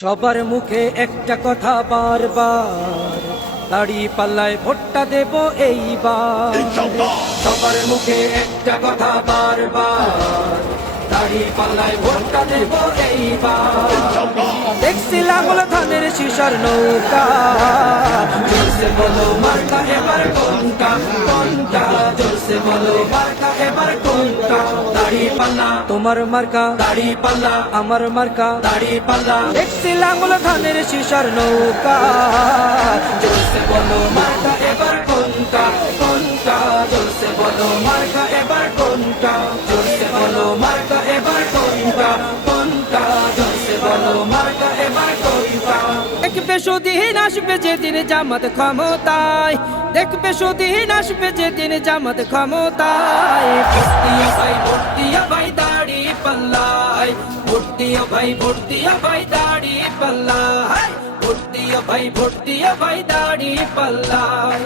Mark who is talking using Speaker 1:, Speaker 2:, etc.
Speaker 1: সবার মুখে একটা কথা বারবার। দাড়ি পাল্লায় ভোটটা দেব এইবার। সবার মুখে একটা কথা বারবার। দাড়ি পাল্লায় ভোটটা দেব দেখছিলাম বলে ধানের শিশার নৌকা। জলসে বলো মার্কা এবার কোনটা কোনটা? বলো মার্কা এবার কোনটা? দাড়ি পাল্লা। তোমার মার্কা। দাড়ি পাল্লা। আমার মার্কা। দাড়ি পাল্লা। দেখছিলাম বলে ধানের শিশার নৌকা। জলসে বলো মার্কা এবার কোনটা? কোনটা? জলসে বলো মার্কা এবার কোনটা? জলসে বলো মার্কা এবার কোনটা? কোনটা? জলসে বলো মার্কা এবার কোনটা? দেখবে সুদিন আসবে যেদিন জামাত ক্ষমতায়। দেখবে সুদিন আসবে যেদিন জামাত ক্ষমতায়। ভর্তিয়া ভাই ভর্তিয়া ভাই দাড়ি পাল্লায় ভর্তিয়া ভাই ভর্তিয়া ভাই দাড়ি পাল্লায়